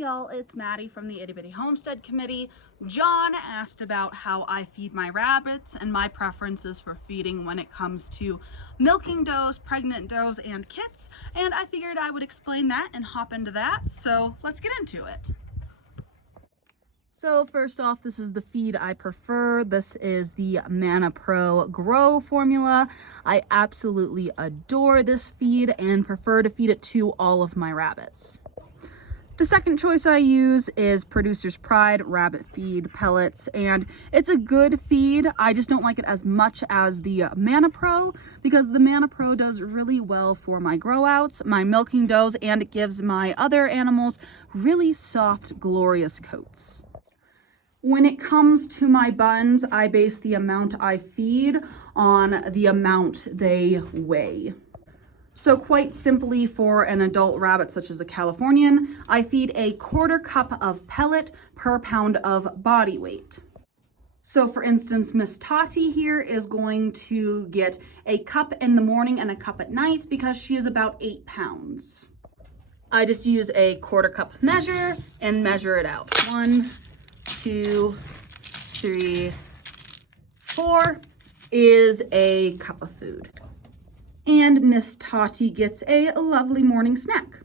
y'all, it's Maddie from the Itty Bitty Homestead Committee. John asked about how I feed my rabbits and my preferences for feeding when it comes to milking does, pregnant does, and kits, and I figured I would explain that and hop into that, so let's get into it. So first off, this is the feed I prefer. This is the Mana Pro Grow formula. I absolutely adore this feed and prefer to feed it to all of my rabbits. The second choice I use is Producer's Pride rabbit feed pellets, and it's a good feed. I just don't like it as much as the Mana Pro because the Mana Pro does really well for my grow outs, my milking does, and it gives my other animals really soft, glorious coats. When it comes to my buns, I base the amount I feed on the amount they weigh. So quite simply, for an adult rabbit such as a Californian, I feed a 1/4 cup of pellet per pound of body weight. So for instance, Miss Tati here is going to get a cup in the morning and a cup at night because she is about 8 pounds. I just use a 1/4 cup measure and measure it out. 1, 2, 3, 4 is a cup of food. And Miss Tati gets a lovely morning snack.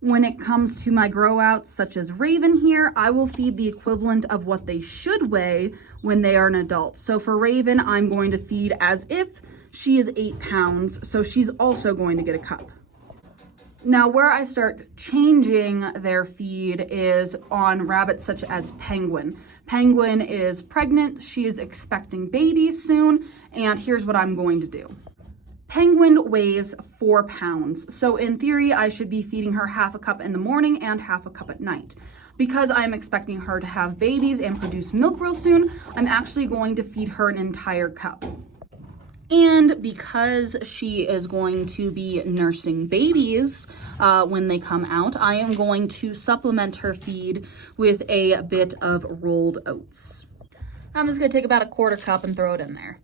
When it comes to my grow outs, such as Raven here, I will feed the equivalent of what they should weigh when they are an adult. So for Raven, I'm going to feed as if she is 8 pounds, so she's also going to get a cup. Now, where I start changing their feed is on rabbits such as Penguin. Penguin is pregnant, she is expecting babies soon, and here's what I'm going to do. Penguin weighs 4 pounds, so in theory, I should be feeding her 1/2 cup in the morning and 1/2 cup at night. Because I'm expecting her to have babies and produce milk real soon, I'm actually going to feed her an entire cup. And because she is going to be nursing babies when they come out, I am going to supplement her feed with a bit of rolled oats. I'm just gonna take about a 1/4 cup and throw it in there.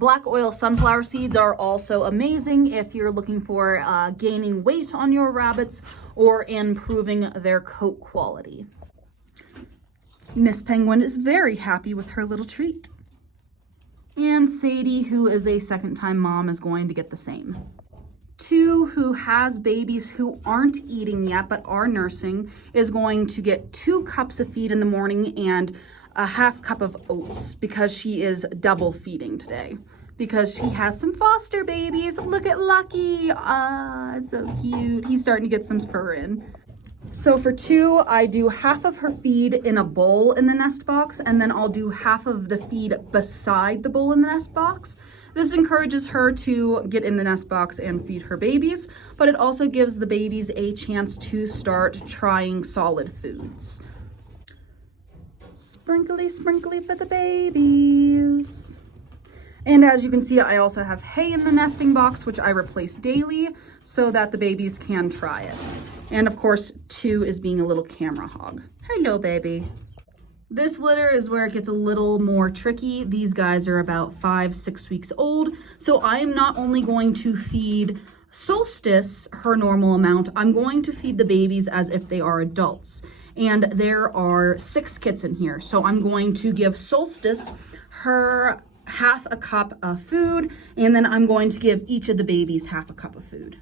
Black oil sunflower seeds are also amazing if you're looking for gaining weight on your rabbits or improving their coat quality. Miss Penguin is very happy with her little treat. And Sadie, who is a second-time mom, is going to get the same. 2, who has babies who aren't eating yet but are nursing, is going to get 2 cups of feed in the morning and a 1/2 cup of oats because she is double feeding today. Because she has some foster babies. Look at Lucky. So cute. He's starting to get some fur in. So for 2, I do 1/2 of her feed in a bowl in the nest box, and then I'll do 1/2 of the feed beside the bowl in the nest box. This encourages her to get in the nest box and feed her babies, but it also gives the babies a chance to start trying solid foods. Sprinkly, sprinkly for the babies. And as you can see, I also have hay in the nesting box, which I replace daily so that the babies can try it. And of course, 2 is being a little camera hog. Hello, baby. This litter is where it gets a little more tricky. These guys are about 5-6 weeks old. So I am not only going to feed Solstice her normal amount, I'm going to feed the babies as if they are adults. And there are 6 kits in here. So I'm going to give Solstice her 1/2 cup of food, and then I'm going to give each of the babies 1/2 cup of food.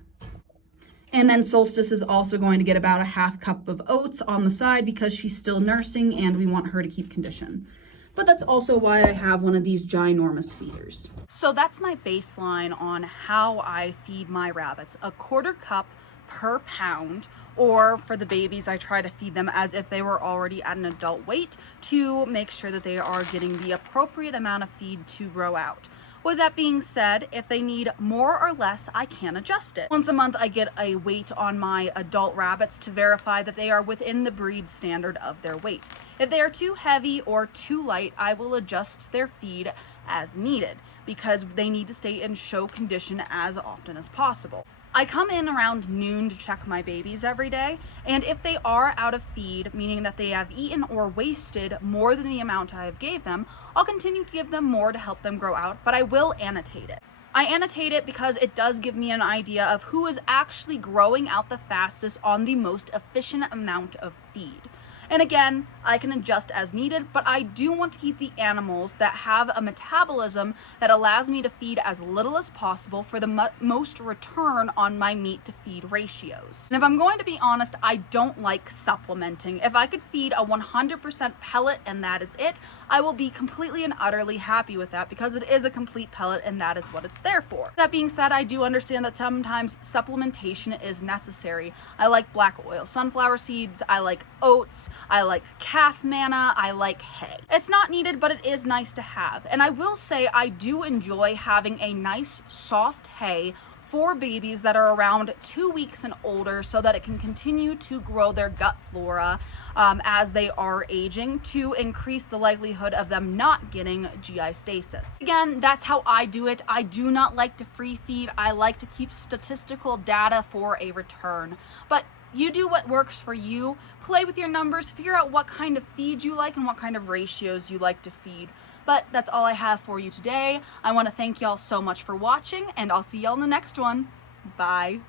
And then Solstice is also going to get about a 1/2 cup of oats on the side because she's still nursing and we want her to keep condition. But that's also why I have one of these ginormous feeders. So that's my baseline on how I feed my rabbits. A 1/4 cup per pound, or for the babies, I try to feed them as if they were already at an adult weight to make sure that they are getting the appropriate amount of feed to grow out. With that being said, if they need more or less, I can adjust it. Once a month, I get a weight on my adult rabbits to verify that they are within the breed standard of their weight. If they are too heavy or too light, I will adjust their feed as needed because they need to stay in show condition as often as possible. I come in around noon to check my babies every day, and if they are out of feed, meaning that they have eaten or wasted more than the amount I have gave them, I'll continue to give them more to help them grow out, but I will annotate it. I annotate it because it does give me an idea of who is actually growing out the fastest on the most efficient amount of feed. And again, I can adjust as needed, but I do want to keep the animals that have a metabolism that allows me to feed as little as possible for the most return on my meat to feed ratios. And if I'm going to be honest, I don't like supplementing. If I could feed a 100% pellet and that is it, I will be completely and utterly happy with that because it is a complete pellet and that is what it's there for. That being said, I do understand that sometimes supplementation is necessary. I like black oil sunflower seeds, I like oats, I like calf manna, I like hay. It's not needed, but it is nice to have. And I will say I do enjoy having a nice soft hay for babies that are around 2 weeks and older so that it can continue to grow their gut flora as they are aging to increase the likelihood of them not getting GI stasis. Again, that's how I do it. I do not like to free feed. I like to keep statistical data for a return. But you do what works for you. Play with your numbers, figure out what kind of feed you like and what kind of ratios you like to feed. But that's all I have for you today. I want to thank y'all so much for watching, and I'll see y'all in the next one. Bye.